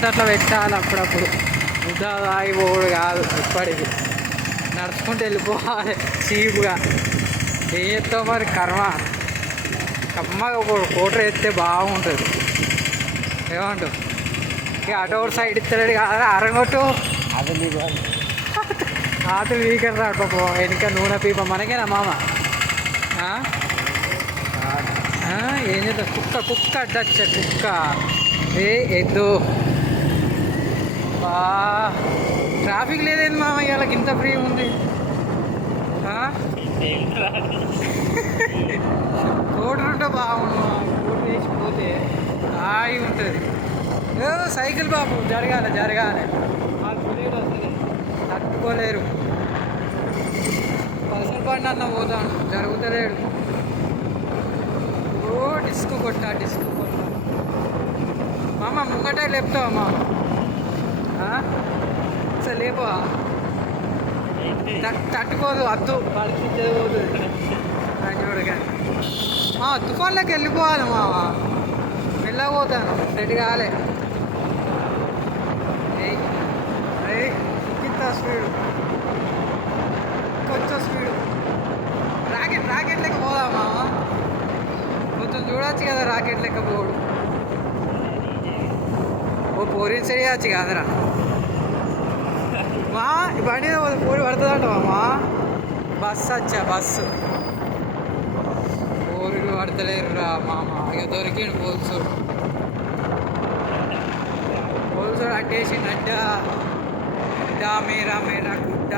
ఒక్కటి అట్లా పెట్టాలి అప్పుడప్పుడు. ముద్ద తాగిపోడు కాదు ఇప్పటికి, నడుచుకుంటూ వెళ్ళిపోవాలి చీపుగా. ఏం చేస్తావు మరి కర్మ. కమ్మగా ఒక కోటర్ వేస్తే బాగుంటుంది. ఏమంటావు? ఇక అటో సైడ్ ఇస్తాడు కాదు అరగొట్టు. ఆత వీకర్ రాకపో వెనుక నూనె పీప మనకేనా మామ. ఏం చేద్దాం. కుక్క అడ్డచ్చా కుక్క. ఎద్దు బా ట్రాఫిక్ లేదేంది మామ ఇవాళ ఇంత ఫ్రీ ఉంది. కోటర్ ఉంటే బాగుండు. కోటర్ వేసిపోతే హాయి ఉంటుంది. సైకిల్ బాబు జరగాలి తట్టుకోలేరు. పల్సర్ బండి అన్న పోతాను జరుగుతలేడు. డిస్క్ కొట్టా మామ ముంగటే లేపుతావా మామ. సరే లేపా. తట్టుకోదు అద్దు పరిస్థితి పోతుంది చూడగా. తుఫాన్లోకి వెళ్ళిపోవాలి మామ. వెళ్ళకపోతాను రెడీ కాలే. ఇంత స్పీడు కొంచెం స్పీడు. రాకెట్ లెక్క పోదా మామ. కొంచెం చూడవచ్చు కదా రాకెట్ లెక్క పోడు. ఓ పోరిని చేయచ్చు కదరా మా. ఈ బండి పోరి పడుతుందంట మా. బస్సు పోరులు పడతలేరు రా మామ. ఇక దొరికిండు పోల్సోడు అట్టేసిండు. అడ్డా మేరా గుడ్డ.